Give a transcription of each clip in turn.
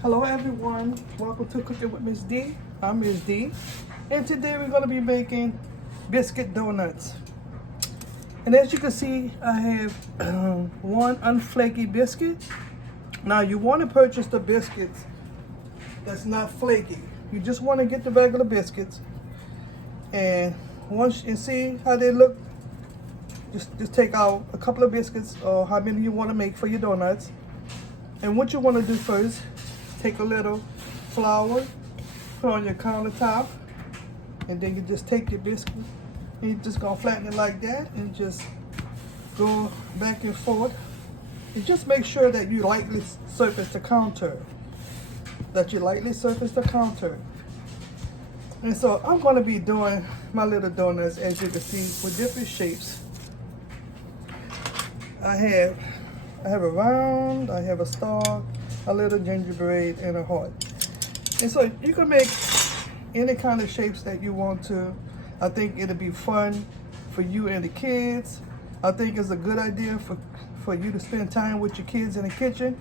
Hello everyone, welcome to Cooking with Miss D. I'm Miss D, and today we're going to be making biscuit donuts. And as you can see, I have one unflaky biscuit. Now you want to purchase the biscuits that's not flaky. You just want to get the regular biscuits, and once you see how they look, just take out a couple of biscuits or how many you want to make for your donuts. And what you want to do first, take a little flour, put on your countertop, and then you just take your biscuit and you're just gonna flatten it like that and just go back and forth. And just make sure that you lightly surface the counter. And so I'm gonna be doing my little donuts, as you can see, with different shapes. I have a round, I have a star, a little gingerbread, and a heart. And so you can make any kind of shapes that you want to. I think it'll be fun for you and the kids. I think it's a good idea for you to spend time with your kids in the kitchen,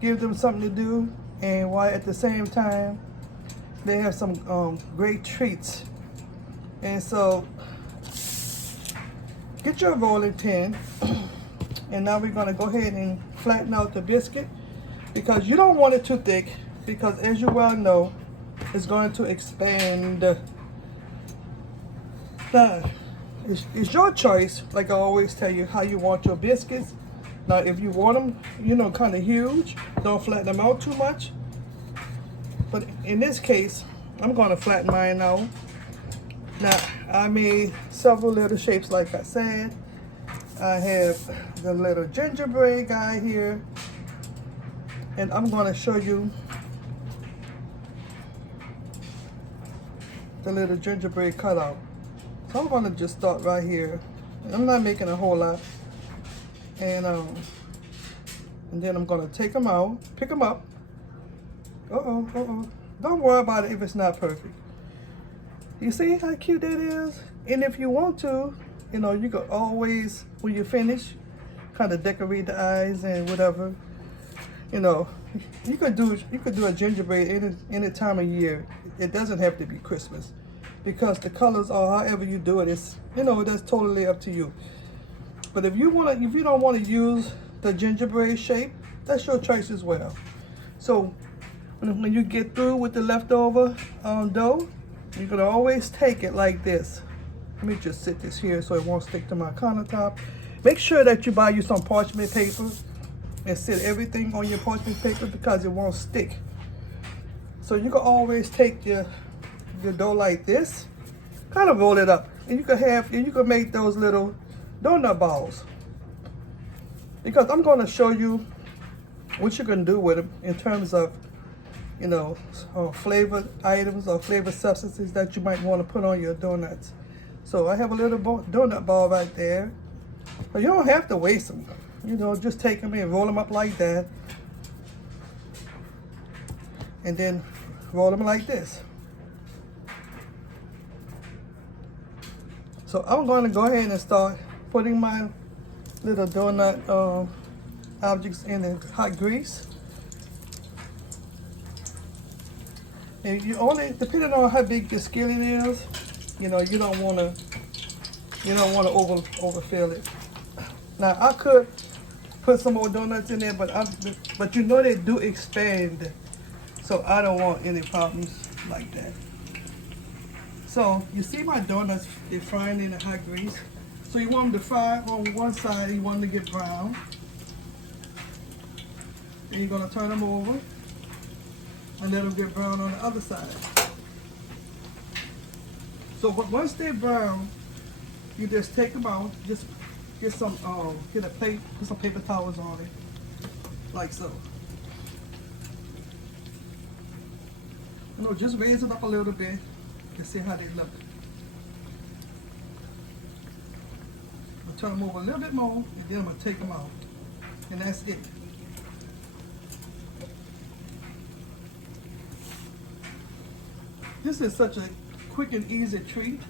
give them something to do, and while at the same time they have some great treats. And so get your rolling pin. And now we're going to go ahead and flatten out the biscuit, because you don't want it too thick, because as you well know, it's going to expand. Now, it's your choice, like I always tell you, how you want your biscuits. Now, if you want them, kind of huge, don't flatten them out too much. But in this case, I'm going to flatten mine out. Now, I made several little shapes, like I said. I have the little gingerbread guy here, and I'm going to show you the little gingerbread cutout. So I'm going to just start right here. I'm not making a whole lot, and then I'm going to take them out, pick them up. Don't worry about it if it's not perfect. You see how cute that is? And if you want to, you could always, when you finish, kind of decorate the eyes and whatever. You could do a gingerbread any time of year. It doesn't have to be Christmas, because the colors, or however you do it, is that's totally up to you. But if you don't want to use the gingerbread shape, that's your choice as well. So when you get through with the leftover dough, you can always take it like this. Let me just sit this here so it won't stick to my countertop. Make sure that you buy you some parchment paper and sit everything on your parchment paper, because it won't stick. So you can always take your dough like this, kind of roll it up, and you can make those little donut balls. Because I'm going to show you what you can do with them in terms of flavored items or flavored substances that you might want to put on your donuts. So I have a little donut ball right there. But you don't have to waste them. Just take them and roll them up like that. And then roll them like this. So I'm going to go ahead and start putting my little donut objects in the hot grease. And you only, depending on how big your skillet is, you don't want to overfill it. Now I could put some more donuts in there, but they do expand, so I don't want any problems like that. So you see my donuts, they're frying in the hot grease. So you want them to fry on one side, you want them to get brown. Then you're gonna turn them over and let them get brown on the other side. So once they're brown, you just take them out. Just get a plate, put some paper towels on it, like so. Just raise it up a little bit to see how they look. I'll turn them over a little bit more, and then I'm gonna take them out, and that's it. This is such a quick and easy treat.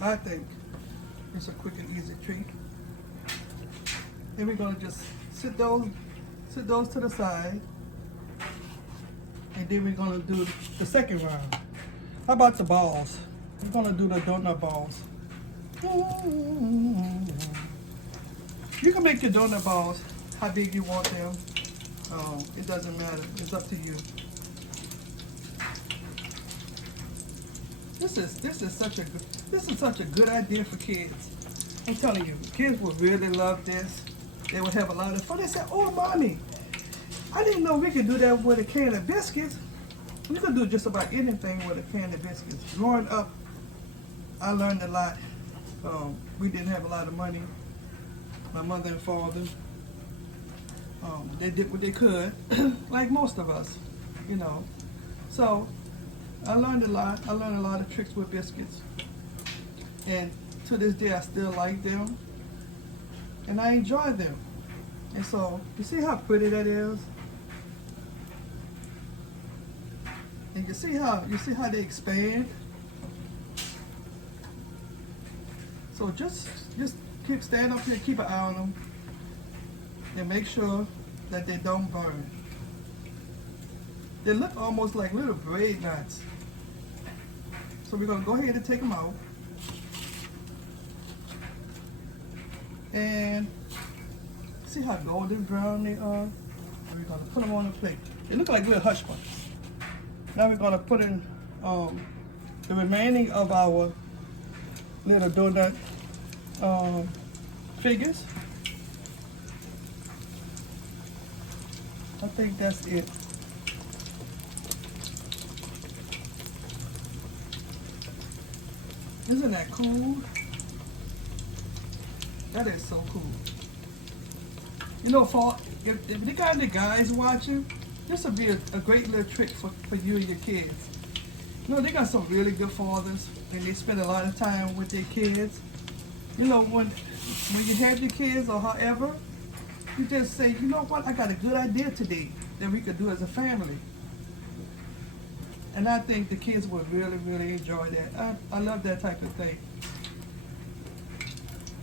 I think it's a quick and easy treat. Then we're gonna just sit Sit those to the side. And then we're gonna do the second round. How about the balls? We're gonna do the donut balls. You can make your donut balls how big you want them. It doesn't matter. It's up to you. This is such a good idea for kids. I'm telling you, kids will really love this. They will have a lot of fun. They say, "Oh, mommy, I didn't know we could do that with a can of biscuits." We could do just about anything with a can of biscuits. Growing up, I learned a lot. We didn't have a lot of money. My mother and father, they did what they could, like most of us, you know. So I learned a lot. I learned a lot of tricks with biscuits. And to this day, I still like them. And I enjoy them. And so, you see how pretty that is? And you see how they expand? So just keep stand up here, keep an eye on them, and make sure that they don't burn. They look almost like little braid knots. So we're gonna go ahead and take them out. And see how golden brown they are? We're gonna put them on a plate. They look like little hush bunches. Now we're gonna put in the remaining of our little donut figures. I think that's it. Isn't that cool? That is so cool. You know, if you got any guys watching, this would be a great little trick for you and your kids. You know, they got some really good fathers, and they spend a lot of time with their kids. You know, when you have your kids or however, you just say, you know what, I got a good idea today that we could do as a family. And I think the kids would really, really enjoy that. I love that type of thing.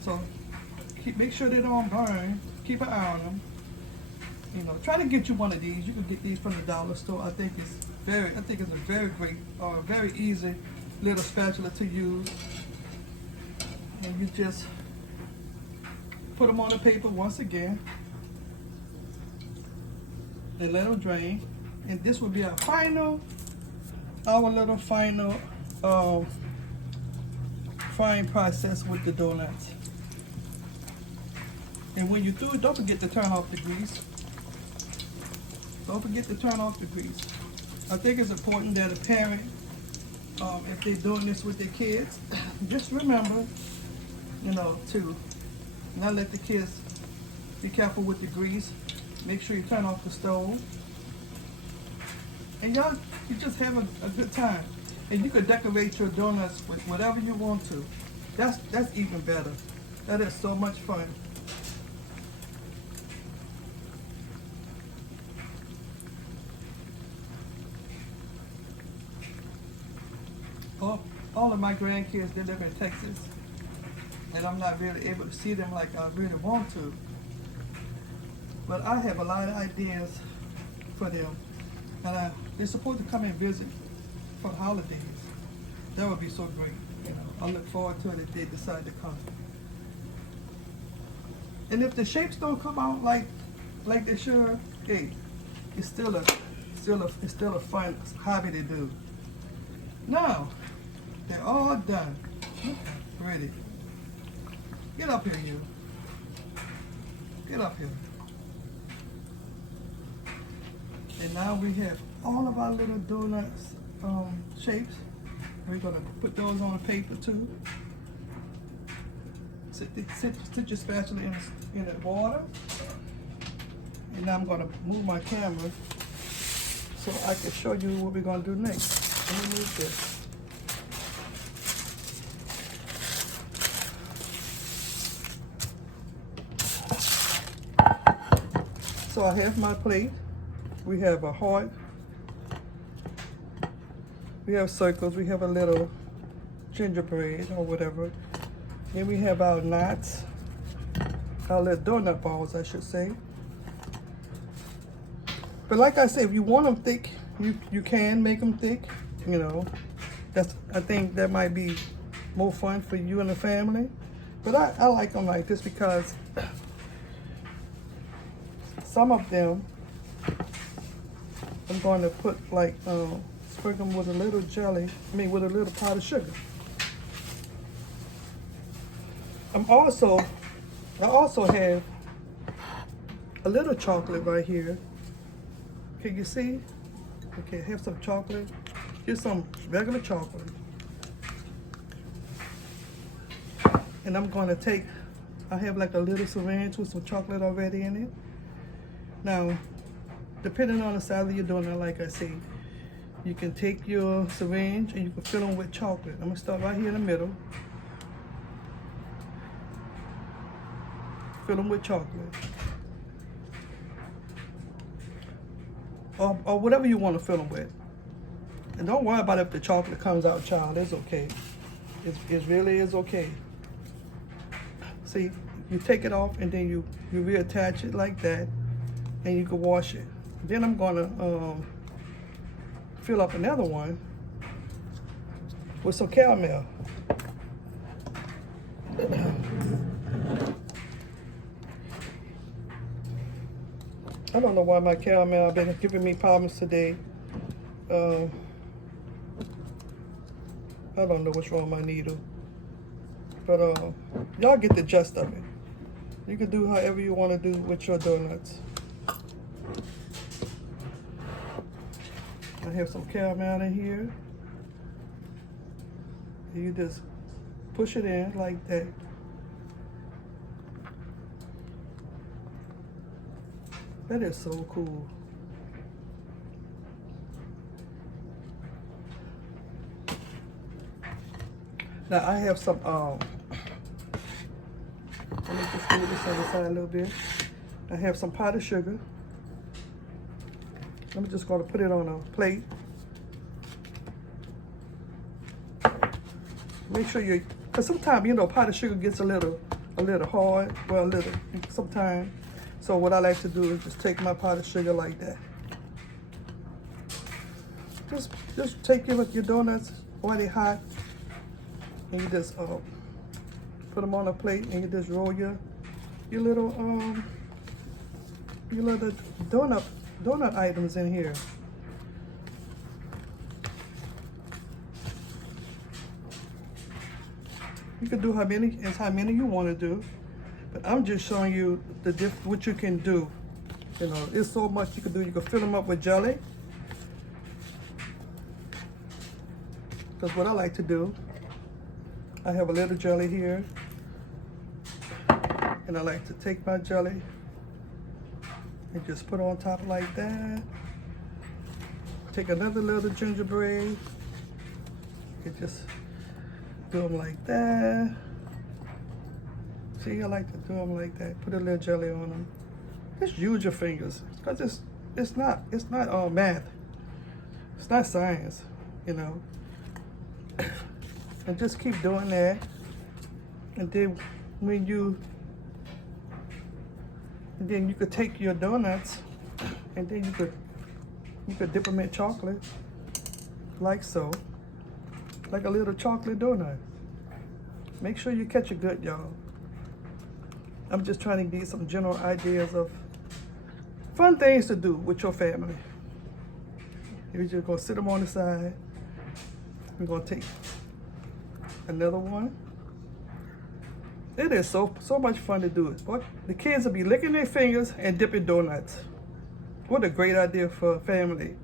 So make sure they don't burn. Keep an eye on them. You know, try to get you one of these. You can get these from the dollar store. I think it's a very great, very easy little spatula to use. And you just put them on the paper once again. And let them drain. And this will be our little final frying process with the donuts. And when you do it, don't forget to turn off the grease. Don't forget to turn off the grease. I think it's important that a parent, if they're doing this with their kids, just remember, you know, to not let the kids be careful with the grease. Make sure you turn off the stove. And y'all, you just have a good time. And you could decorate your donuts with whatever you want to. That's even better. That is so much fun. All of my grandkids, they live in Texas, and I'm not really able to see them like I really want to. But I have a lot of ideas for them, and they're supposed to come and visit for the holidays. That would be so great. You know, I look forward to it if they decide to come. And if the shapes don't come out like they should, hey, it's still a fun hobby to do. Now, they're all done. Look how pretty. Get up here, you. Get up here. And now we have all of our little donuts shapes. We're gonna put those on the paper too. Sit your spatula in the water. And now I'm gonna move my camera so I can show you what we're gonna do next. Let me move this. So I have my plate. We have a heart. We have circles. We have a little gingerbread or whatever. Then we have our knots, our little donut balls, I should say. But like I said, if you want them thick, you can make them thick. You know, I think that might be more fun for you and the family. But I like them like this because some of them I'm going to put like sprinkle them with a little jelly. I mean, with a little powdered sugar. I also have a little chocolate right here. Can you see? Okay, have some chocolate. Just some regular chocolate. And I'm going to take, I have like a little syringe with some chocolate already in it. Now, depending on the size of your donut, like I say, you can take your syringe and you can fill them with chocolate. I'm going to start right here in the middle. Fill them with chocolate. Or whatever you want to fill them with. And don't worry about if the chocolate comes out, child. It's okay. It really is okay. See, you take it off and then you reattach it like that, and you can wash it. Then I'm gonna fill up another one with some caramel. I don't know why my caramel been giving me problems today. I don't know what's wrong with my needle. But y'all get the gist of it. You can do however you want to do with your donuts. I have some caramel in here. You just push it in like that. That is so cool. Now I have some, let me just move this on the side a little bit. I have some powdered sugar. I'm just gonna put it on a plate. Make sure you, cause sometimes, you know, powdered sugar gets a little hard, well, a little, sometimes. So what I like to do is just take my powdered sugar like that. Just take your donuts while they're hot, and you just put them on a plate, and you just roll your little donut items in here. You can do how many you want to do. But I'm just showing you what you can do. You know, there's so much you can do. You can fill them up with jelly. Because what I like to do, I have a little jelly here. And I like to take my jelly and just put it on top like that. Take another little gingerbread and just do them like that. See, I like to do them like that. Put a little jelly on them. Just use your fingers, because it's not math. It's not science, you know. And just keep doing that. And then you could take your donuts, and then you could dip them in chocolate, like so, like a little chocolate donut. Make sure you catch it good, y'all. I'm just trying to give you some general ideas of fun things to do with your family. You're just gonna sit them on the side. We're gonna take another one. It is so much fun to do it. Boy, the kids will be licking their fingers and dipping donuts. What a great idea for a family.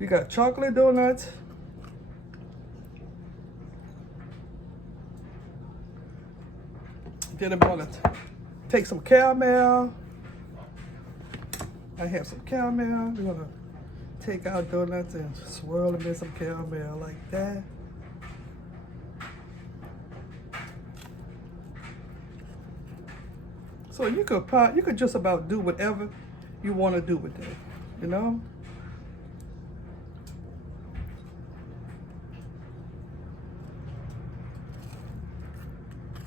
You got chocolate donuts. Then I'm gonna take some caramel. I have some caramel. We're gonna take our donuts and swirl them in some caramel like that. So you could just about do whatever you want to do with it, you know?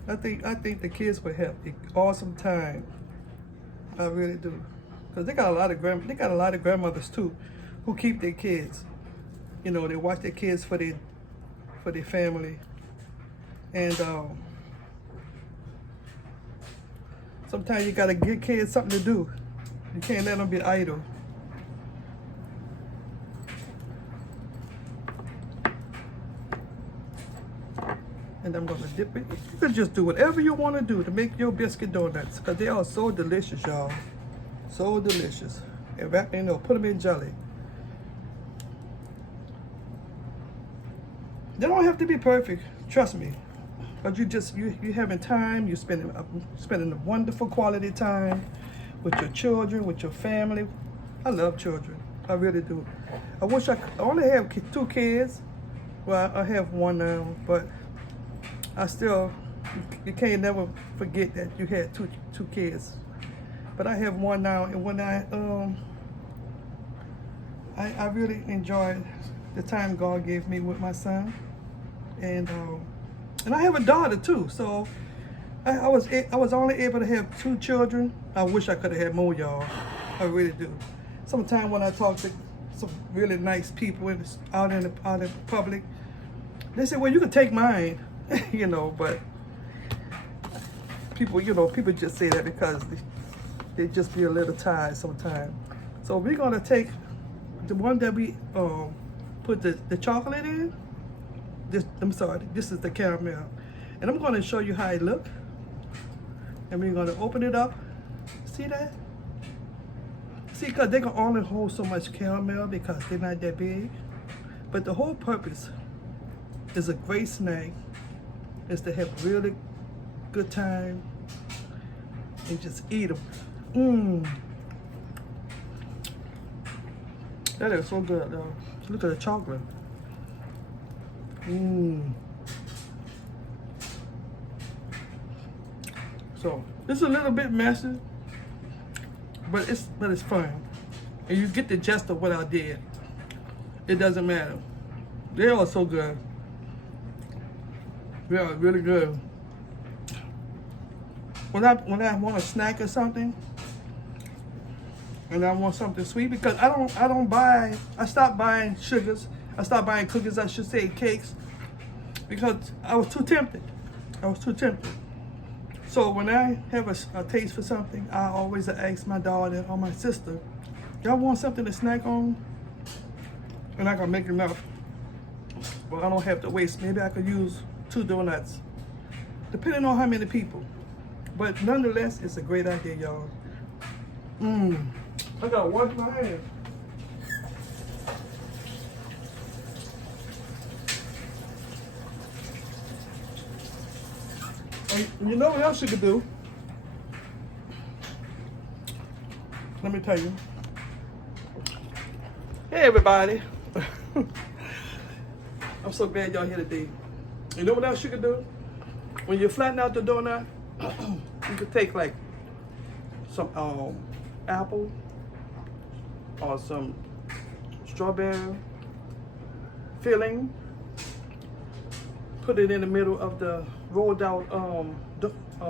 I think the kids would have an awesome time I really do. Because they got a lot of grandmothers too who keep their kids. You know, they watch their kids for their family. And sometimes you gotta give kids something to do. You can't let them be idle. And I'm gonna dip it. You can just do whatever you want to do to make your biscuit donuts, because they are so delicious, y'all. So delicious. In fact, you know, put them in jelly. They don't have to be perfect, trust me. But you having time, you spending a wonderful quality time with your children, with your family. I love children, I really do. I wish I only have 2 kids. Well, I have 1 now, but I still, you can't never forget that you had two kids. But I have 1 now, and when I really enjoyed the time God gave me with my son, and I have a daughter too. So I was only able to have 2 children. I wish I could have had more, y'all. I really do. Sometimes when I talk to some really nice people out in the public, they say, "Well, you can take mine," you know. But people just say that because they just be a little tired sometimes. So we're gonna take the one that we put the chocolate in. This is the caramel, and I'm gonna show you how it look. And we're gonna open it up. See that? See, because they can only hold so much caramel because they're not that big. But the whole purpose is a great snack is to have a really good time and just eat them. That is so good, though. Look at the chocolate. So it's a little bit messy, but it's fun, and you get the gist of what I did. It doesn't matter. They are so good. They are really good. When I want a snack or something, and I want something sweet, because I stopped buying sugars. I stopped buying cookies, I should say, cakes, because I was too tempted. So when I have a taste for something, I always ask my daughter or my sister, "Y'all want something to snack on?" And I can make enough. Well, I don't have to waste. Maybe I could use 2 donuts, depending on how many people. But nonetheless, it's a great idea, y'all. I gotta wash my hands. And you know what else you could do? Let me tell you. Hey, everybody. I'm so glad y'all here today. You know what else you could do? When you flatten out the donut, you could take like some apple or some strawberry filling, put it in the middle of the rolled out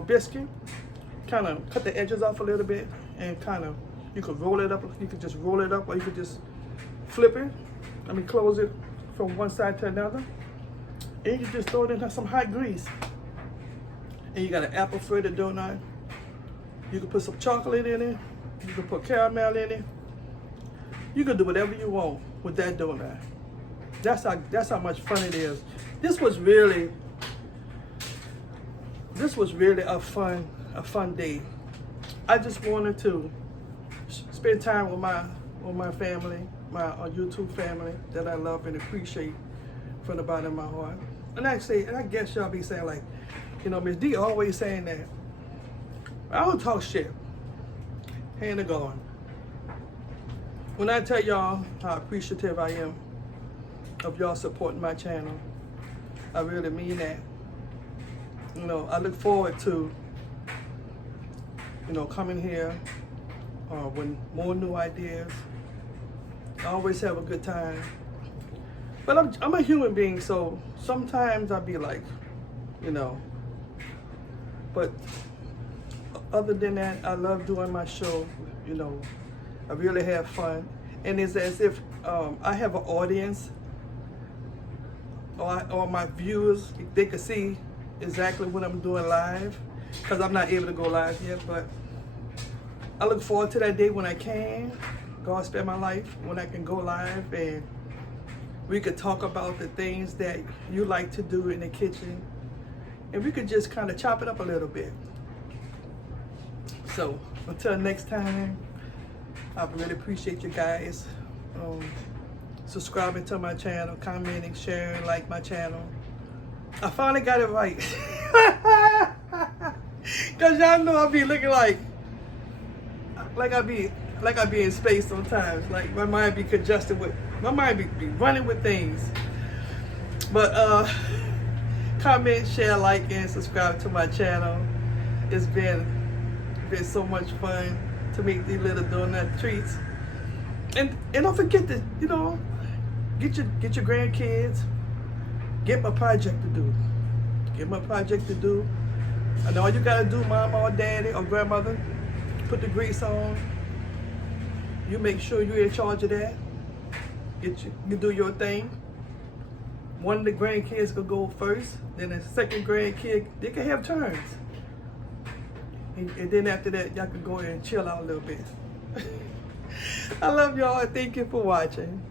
biscuit, kind of cut the edges off a little bit, and you could roll it up. You could just roll it up, or you could just flip it. Close it from one side to another, and you just throw it in some hot grease. And you got an apple fritter donut. You can put some chocolate in it. You can put caramel in it. You can do whatever you want with that donut. That's how much fun it is. This was really a fun day. I just wanted to spend time with my family, my YouTube family that I love and appreciate from the bottom of my heart. And I guess y'all be saying like, Miss D always saying that. I don't talk shit. Hand of God. When I tell y'all how appreciative I am of y'all supporting my channel, I really mean that. I look forward to, coming here with more new ideas. I always have a good time. But I'm a human being, so sometimes I'll be like, but other than that, I love doing my show. You know, I really have fun. And it's as if I have an audience, or my viewers, they can see exactly what I'm doing live, because I'm not able to go live yet, but I look forward to that day when I can. God spare my life, when I can go live and we could talk about the things that you like to do in the kitchen, and we could just kind of chop it up a little bit. So until next time, I really appreciate you guys subscribing to my channel, commenting, sharing, like my channel. I finally got it right. Cause y'all know I be looking like I be in space sometimes. Like my mind be congested with, my mind be running with things. But comment, share, like, and subscribe to my channel. It's been so much fun to make these little donut treats. And don't forget to, you know, get your grandkids. Get my project to do. Get my project to do. And all you gotta do, mama or daddy or grandmother, put the grease on. You make sure you're in charge of that. You do your thing. One of the grandkids could go first, then the second grandkid, they can have turns. And then after that, y'all can go in and chill out a little bit. I love y'all and thank you for watching.